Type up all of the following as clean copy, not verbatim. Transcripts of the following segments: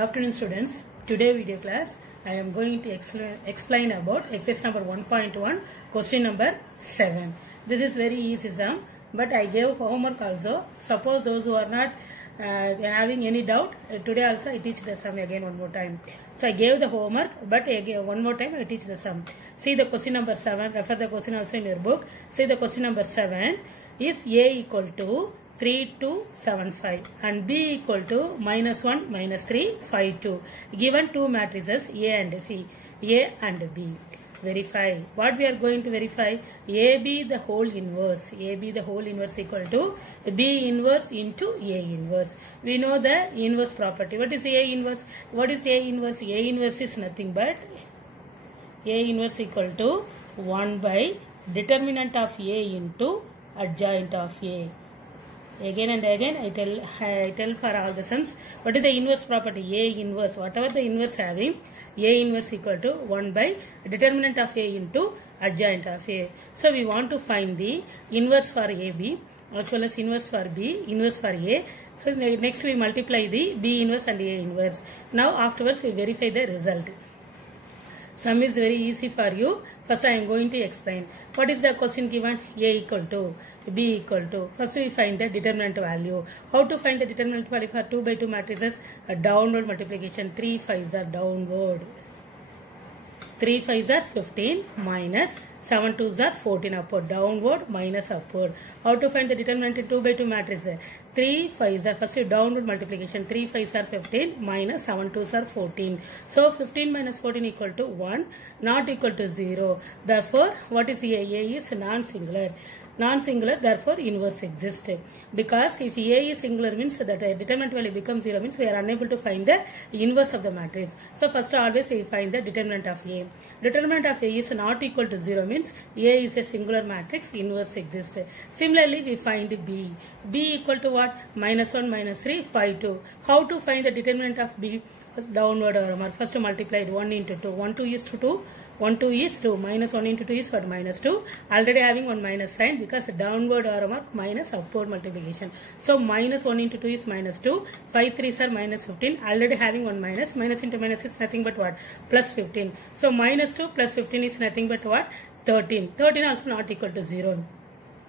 afternoon, students. Today video class I am going to explain about exercise number 1.1 question number 7. This is very easy sum, but I gave homework also. Suppose those who are not having any doubt, today also I teach the sum again one more time. So I gave the homework, but again one more time I teach the sum. See the question number 7. Refer the question also in your book. See the question number 7. If A equal to 3275 and B equal to -1 -3 5 2, given two matrices A and B. Verify. What we are going to verify? AB the whole inverse. AB the whole inverse equal to B inverse into A inverse. We know the inverse property. What is A inverse? What is A inverse? A inverse is nothing but A inverse equal to 1 by determinant of A into adjoint of A. Again and again I tell for all the sums. What is the inverse property? A inverse. Whatever the inverse having, A inverse equal to 1 by determinant of A into adjoint of A. So we want to find the inverse for AB as well as inverse for B, inverse for A. So next we multiply the B inverse and A inverse. Now afterwards we verify the result. Sum is very easy for you. First I am going to explain. What is the question given? A equal to, B equal to. First we find the determinant value. How to find the determinant value for 2 by 2 matrices? A downward multiplication. 3 5s are downward. 3 5s are 15 minus 7 2s are 14 upward. Downward minus upward. How to find the determinant in 2 by 2 matrices? 3 5s are first downward multiplication. 3 5s are 15 minus 7 2s are 14. So 15 minus 14 equal to 1, not equal to 0. Therefore, what is A? A is non-singular. Non-singular, therefore inverse exists. Because if A is singular means that determinant value becomes 0 means we are unable to find the inverse of the matrix. So first always we find the determinant of A. Determinant of A is not equal to 0 means A is a singular matrix, inverse exists. Similarly we find B. B equal to what? -1 -3 5 2. How to find the determinant of B? First downward arrow. First multiplied 1 into 2. 1 2 is to 2. 1 2 is 2. Minus 1 into 2 is what? -2. Already having one minus sign because downward arrow mark minus upward multiplication. So minus 1 into 2 is -2. 5 3s are -15. Already having one minus. Minus into minus is nothing but what? Plus 15. So -2 plus 15 is nothing but what? 13. 13 also not equal to 0.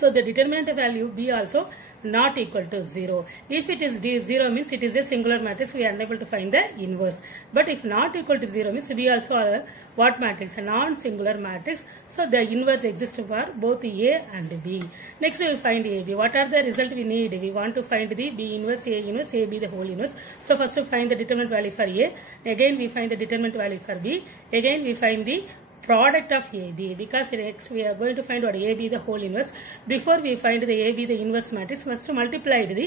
So the determinant value B also not equal to 0. If it is 0 means it is a singular matrix, we are unable to find the inverse. But if not equal to 0 means we also are what matrix? A non-singular matrix. So the inverse exists for both A and B. Next we will find AB. What are the result we need? We want to find the B inverse, A inverse, AB the whole inverse. So first to find the determinant value for A. Again we find the determinant value for B. Again we find the product of AB, because next we are going to find what? AB the whole inverse. Before we find the AB the inverse matrix, first multiply the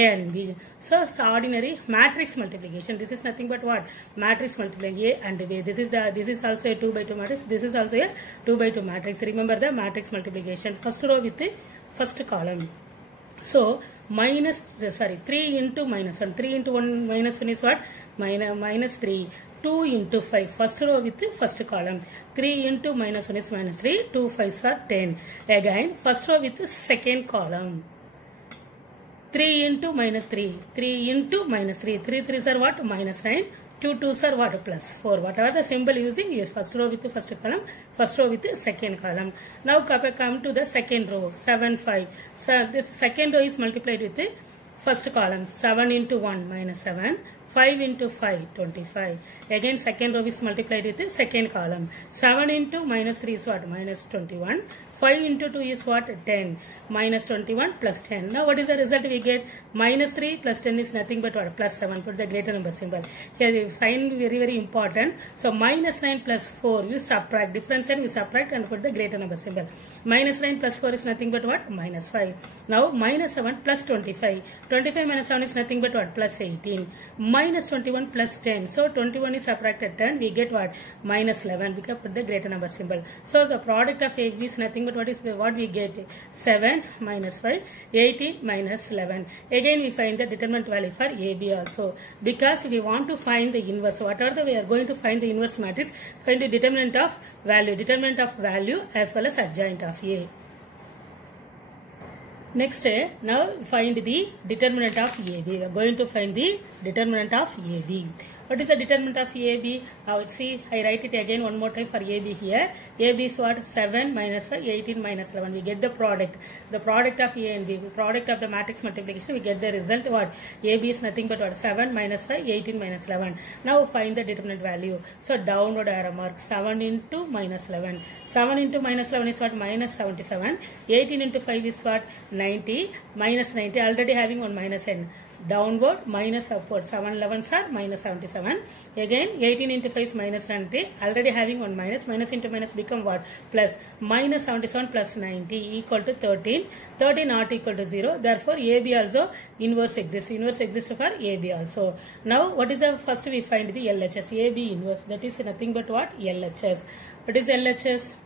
A and B. So it's ordinary matrix multiplication. This is nothing but what? Matrix multiplying A and B. This is also a 2 by 2 matrix. This is also a 2 by 2 matrix. Remember the matrix multiplication. First row with the first column. So 3 into -1. 3 into 1 -1 is what? -3. 2 into 5. First row with the first column. 3 into -1 is -3. 2 5s are 10. Again, first row with the second column. 3 into -3. 3 into -3. 3 3s are what? -9. 2 2s are what? +4. Whatever the symbol using, use first row with the first column, first row with the second column. Now come to the second row. 7 5. So this second row is multiplied with the first column. 7 into 1 -7. 5 into 5 25. Again second row is multiplied with the second column. 7 into -3 is what? -21. 5 into 2 is what? 10. -21 plus 10. Now what is the result we get? -3 plus 10 is nothing but what? +7. Put the greater number symbol. Here the sign very very important. So -9 plus 4 you subtract. Different sign we subtract and put the greater number symbol. -9 plus 4 is nothing but what? -5. Now -7 plus 25. 25 minus 7 is nothing but what? +18. -21 plus 10. So 21 is subtracted 10. We get what? -11. We can put the greater number symbol. So the product of AB is nothing but what we get? 7 minus 5. 18 minus 11. Again we find the determinant value for AB also. Because if we want to find the inverse, whatever we are going to find the inverse matrix, find the determinant of value. Determinant of value as well as adjoint of A. Next, now find the determinant of AB. We are going to find the determinant of AB. What is the determinant of AB? See, I write it again one more time for AB here. AB is what? 7 minus 5, 18 minus 11. We get the product. The product of A and B. The product of the matrix multiplication. We get the result what? AB is nothing but what? 7 minus 5, 18 minus 11. Now find the determinant value. So downward arrow mark. 7 into minus 11. 7 into minus 11 is what? Minus 77. 18 into 5 is what? 90. Minus 90. Already having one minus n. Downward minus upward. 7 11s are minus 77. Again 18 into 5 is minus 90. Already having one minus. Minus into minus become what? Plus. Minus 77 plus 90 equal to 13. 13 not equal to 0. Therefore AB also inverse exists. Inverse exists for AB also. Now what is the first we find the LHS. AB inverse. That is nothing but what? LHS. What is LHS?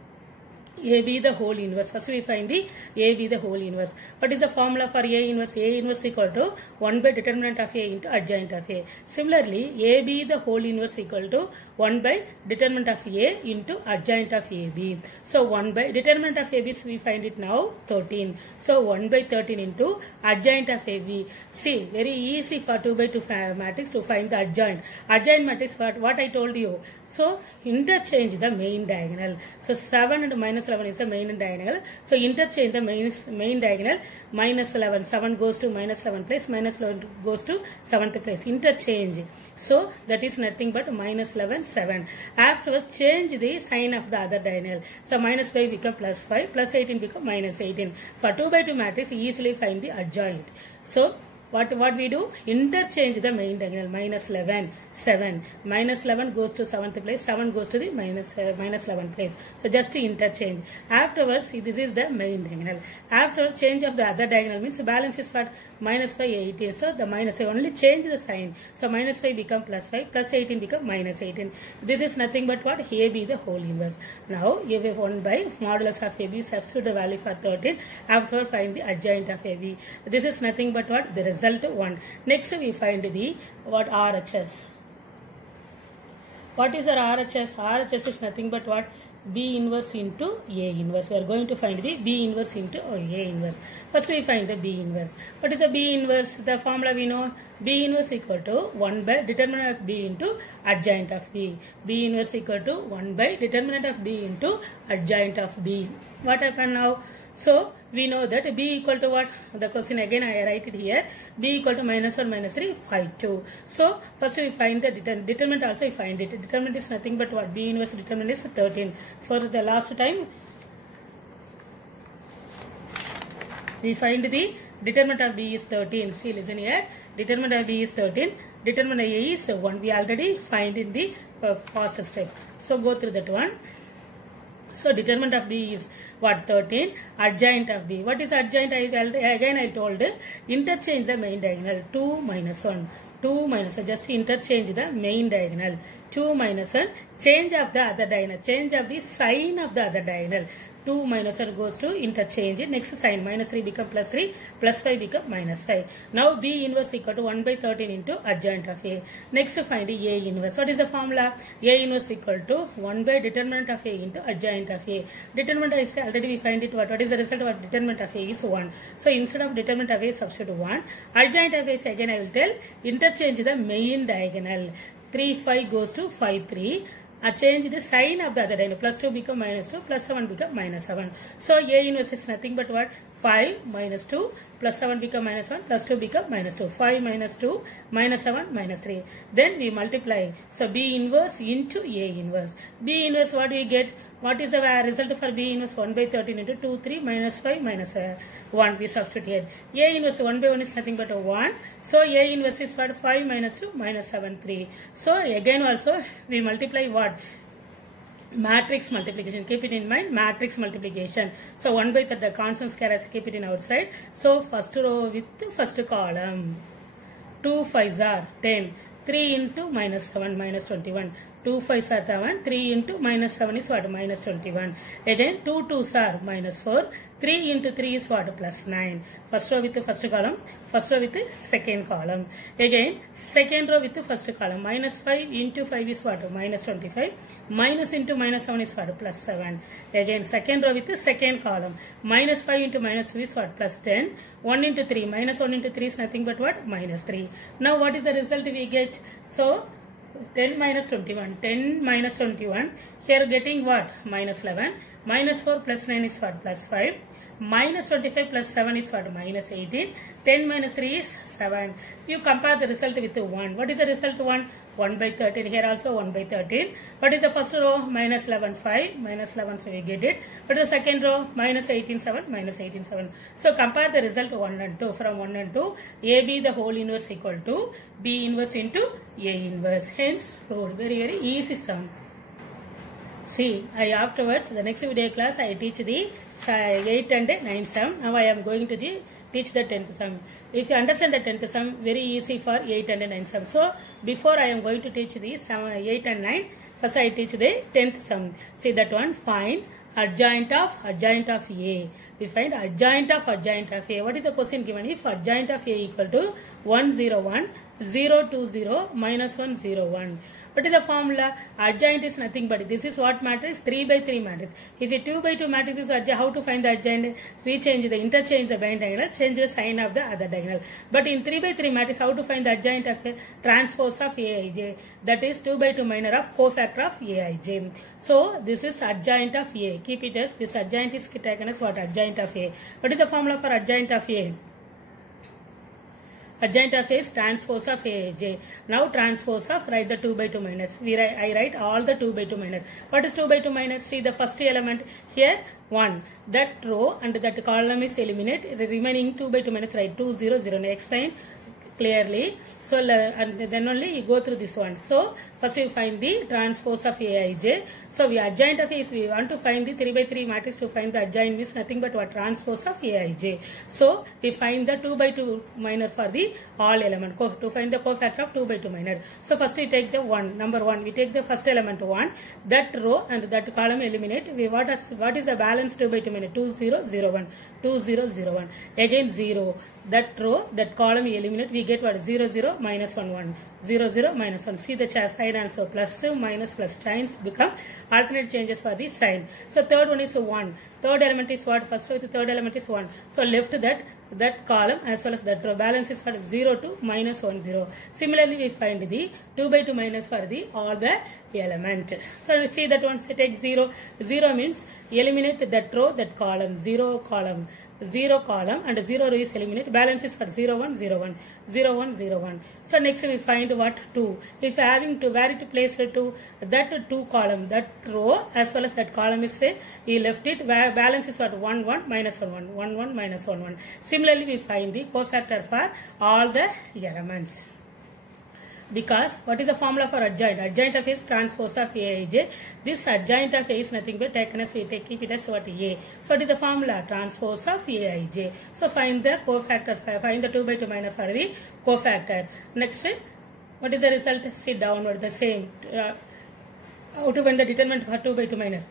AB the whole inverse. First we find the AB the whole inverse. What is the formula for A inverse? A inverse equal to 1 by determinant of A into adjoint of A. Similarly, AB the whole inverse equal to 1 by determinant of A into adjoint of AB. So 1 by determinant of AB we find it now 13. So 1 by 13 into adjoint of AB. See, very easy for 2 by 2 matrix to find the adjoint. Adjoint matrix what I told you. So interchange the main diagonal. So 7 and minus 11 is the main diagonal. So interchange the main diagonal. Minus 11. 7 goes to minus 11 place. Minus 11 goes to 7th place. Interchange. So that is nothing but minus 11, 7. Afterwards change the sign of the other diagonal. So minus 5 become plus 5. Plus 18 become minus 18. For 2 by 2 matrix easily find the adjoint. So what we do? Interchange the main diagonal. Minus 11, 7. Minus 11 goes to 7th place. 7 goes to the minus 11 place. So just interchange. Afterwards, see, this is the main diagonal. After change of the other diagonal means the balance is what? Minus 5, 18. So the minus, I only change the sign. So minus 5 become plus 5. Plus 18 become minus 18. This is nothing but what? AB the whole inverse. Now, AB 1 by modulus of AB, substitute the value for 13. After find the adjoint of AB. This is nothing but what? The result 1. Next we find the what? RHS. What is our RHS? RHS is nothing but what? B inverse into A inverse. We are going to find the B inverse into A inverse. First we find the B inverse. What is the B inverse? The formula we know. B inverse equal to 1 by determinant of B into adjoint of B. B inverse equal to 1 by determinant of B into adjoint of B. What happened now? So we know that B equal to what? The question again I write it here. B equal to minus 1 minus 3 5 2. So first we find the determinant also we find it. Determinant is nothing but what? B inverse determinant is 13. For the last time we find the determinant of B is 13. See, listen here. Determinant of B is 13. Determinant of A is 1. We already find in the past step. So go through that one. So determinant of B is what? 13. Adjoint of B. What is adjoint? I told interchange the main diagonal. 2 minus 1. 2 minus 1. Just interchange the main diagonal. 2 minus 1. Change of the other diagonal. Change of the sign of the other diagonal. 2 minus 1 goes to interchange. Next sign. Minus 3 become plus 3. Plus 5 become minus 5. Now B inverse equal to 1 by 13 into adjoint of A. Next find A inverse. What is the formula? A inverse equal to 1 by determinant of A into adjoint of A. Determinant is already we find it what? What is the result of determinant of A is 1. So instead of determinant of A substitute 1. Adjoint of A is again I will tell interchange the main diagonal. 3 5 goes to 5 3. Change the sign of the other diagonal. Plus 2 become minus 2. Plus 7 become minus 7. So A inverse is nothing but what? 5 minus 2. Plus 7 become minus 1. Plus 2 become minus 2. 5 minus 2. Minus 7 minus 3. Then we multiply. So B inverse into A inverse. B inverse what we get? What is the result for B inverse? 1 by 13 into 2 3 minus 5 minus 1. We substitute here. A inverse 1 by 1 is nothing but a 1. So A inverse is what? 5 minus 2 minus 7 3. So again also we multiply what? Matrix multiplication. Keep it in mind. Matrix multiplication. So 1 by 3 the constant square keep it in outside. So first row with the first column. 2 5s are 10. 3 into minus 7 minus 21. 2 5s are 7. 3 into minus 7 is what? Minus 21. Again 2 2s are minus 4. 3 into 3 is what? Plus 9. First row with the first column. First row with the second column. Again second row with the first column. Minus 5 into 5 is what? Minus 25. Minus into minus 7 is what? Plus 7. Again second row with the second column. Minus 5 into minus 2 is what? Plus 10. 1 into 3. Minus 1 into 3 is nothing but what? Minus 3. Now what is the result we get? So 10 minus 21. 10 minus 21. Here getting what? Minus 11. Minus 4 plus 9 is what? Plus 5. Minus 25 plus 7 is what? Minus 18. 10 minus 3 is 7. So you compare the result with 1. What is the result 1? 1 by 13. Here also 1 by 13. What is the first row? Minus 11 5. Minus 11 5 we get it. What is the second row? Minus 18 7. Minus 18 7. So compare the result 1 and 2. From 1 and 2. AB the whole inverse equal to B inverse into A inverse. Hence 4. Very easy sum. See, afterwards, the next video class, I teach the 8 and 9 sum. Now I am going to teach the 10th sum. If you understand the 10th sum, very easy for 8 and 9 sum. So, before I am going to teach the 8 and 9, first I teach the 10th sum. See that one, find adjoint of A. We find adjoint of A. What is the question given? If adjoint of A equal to 1 0 1, 0 2 0, minus 1 0 1. What is the formula? Adjoint is nothing but this is what matrix? 3 by 3 matrix. If a 2 by 2 matrix is adjoint, how to find the adjoint? Interchange the bind diagonal, change the sign of the other diagonal. But in 3 by 3 matrix, how to find the adjoint of a transpose of Aij? That is 2 by 2 minor of cofactor of Aij. So this is adjoint of A. Keep it as this adjoint is taken as what? Adjoint of A. What is the formula for adjoint of A? Adjoint of A is transpose of Aij. Now transpose of, write the 2 by 2 minus. I write all the 2 by 2 minus. What is 2 by 2 minus? See the first element here 1. That row and that column is eliminated. The remaining 2 by 2 minus write 2 0 0. Now explain clearly. So and then only you go through this one. So first you find the transpose of Aij. So we adjoint of A is we want to find the 3 by 3 matrix. To find the adjoint means nothing but what? Transpose of Aij. So we find the 2 by 2 minor for the all element. To find the cofactor of 2 by 2 minor. So first we take the 1. Number 1. We take the first element 1. That row and that column eliminate. What is the balance 2 by 2 minor? 2 0 0 1. 2 0 0 1. Again 0. That row, that column we eliminate. We get what? 0 0 minus 1 1. 0 0 minus 1. See the sign also. Plus minus plus. Signs become alternate changes for the sign. So third one is 1. Third element is what? First row the third element is 1. So left that column as well as that row. Balance is what? 0 to minus 1 0. Similarly we find the 2 by 2 minus for the all the element. So see that one. So take 0. 0 means eliminate that row, that column. 0 column. 0 column and 0 row is eliminated. Balance is for 0 1 0 1 0 1 0 1. So next we find what? 2. If having to where to place the 2, that 2 column, that row as well as that column is say he left it. Where balance is what? 1 1 minus 1 1 1 1 minus 1 1. Similarly we find the cofactor for all the elements. Because what is the formula for adjoint? Adjoint of A is transpose of Aij. This adjoint of A is nothing but taken as we keep it as what? A. So what is the formula? Transpose of Aij. So find the cofactor. Find the 2 by 2 minor for the cofactor. Next, what is the result? See downward the same. How to find the determinant for 2 by 2 minor?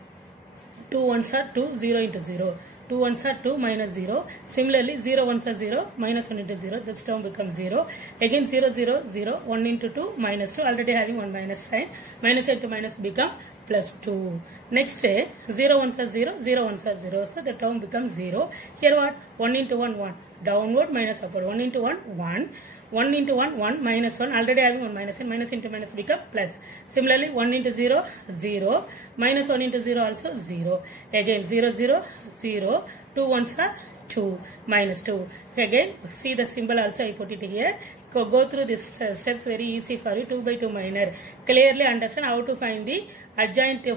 2 1s are 2, 0 into 0. 2 1s are 2 minus 0. Similarly, 0 1s are 0, minus 1 into 0. This term becomes 0. Again 0 0 0, 1 into 2 minus 2. Already having 1 minus sign. Minus into minus become plus 2. Next, 0 1s are 0, 0 1s are 0. So the term becomes 0. Here what? 1 into 1, 1. Downward minus upward. 1 into 1, 1. 1 into 1, 1 minus 1. Already having 1 minus and minus into minus become plus. Similarly, 1 into 0, 0. Minus 1 into 0 also 0. Again 0, 0, 0. 2 1s are 2 minus 2. Again, see the symbol also I put it here. Go through these steps very easy for you. 2 by 2 minor. Clearly understand how to find the adjoint A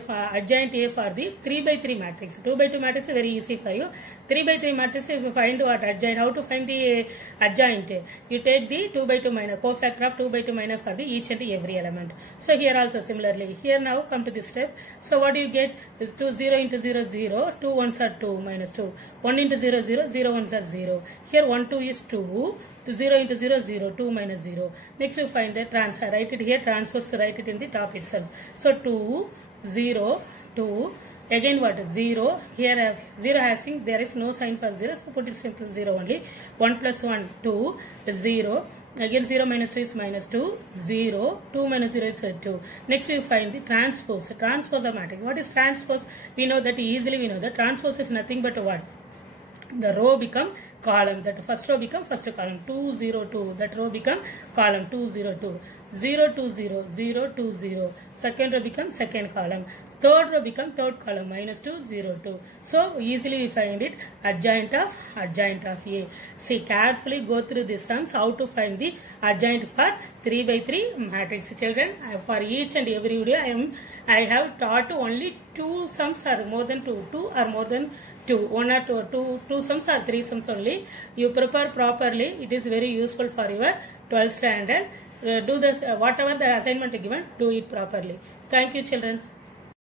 for the 3 by 3 matrix. 2 by 2 matrix is very easy for you. 3 by 3 matrix, if you find what adjoint, how to find the adjoint? You take the 2 by 2 minor, cofactor of 2 by 2 minor for the each and every element. So here also similarly. Here now come to this step. So what do you get? 2 0 into 0 0. 2 1s are 2 minus 2. 1 into 0 0. 0 1s are 0. Here 1 2 is 2. 0 into 0, 0. 2 minus 0. Next you find the transfer. Write it here. Transpose, write it in the top itself. So 2, 0, 2. Again what? 0. Here 0 having, there is no sign for 0. So put it simple 0 only. 1 plus 1, 2. 0. Again 0 minus 2 is minus 2. 0. 2 minus 0 is 2. Next you find the transpose. Transpose of matrix. What is transpose? We know that easily. We know that transpose is nothing but what? The row become column. That first row become first column. 2, 0, 2. That row become column. 2, 0, 2. 0, 2, 0. 0, 2, 0. Second row become second column. Third row become third column. Minus 2, 0, 2. So easily we find it adjoint of A. See, carefully go through these sums. How to find the adjoint for 3 by 3 matrix. Children, for each and every video I have taught only 2 sums or more than 2. 2 or more than 2. 1 or 2 sums or 3 sums only. You prepare properly. It is very useful for your 12th standard. Do this, whatever the assignment given, do it properly. Thank you, children.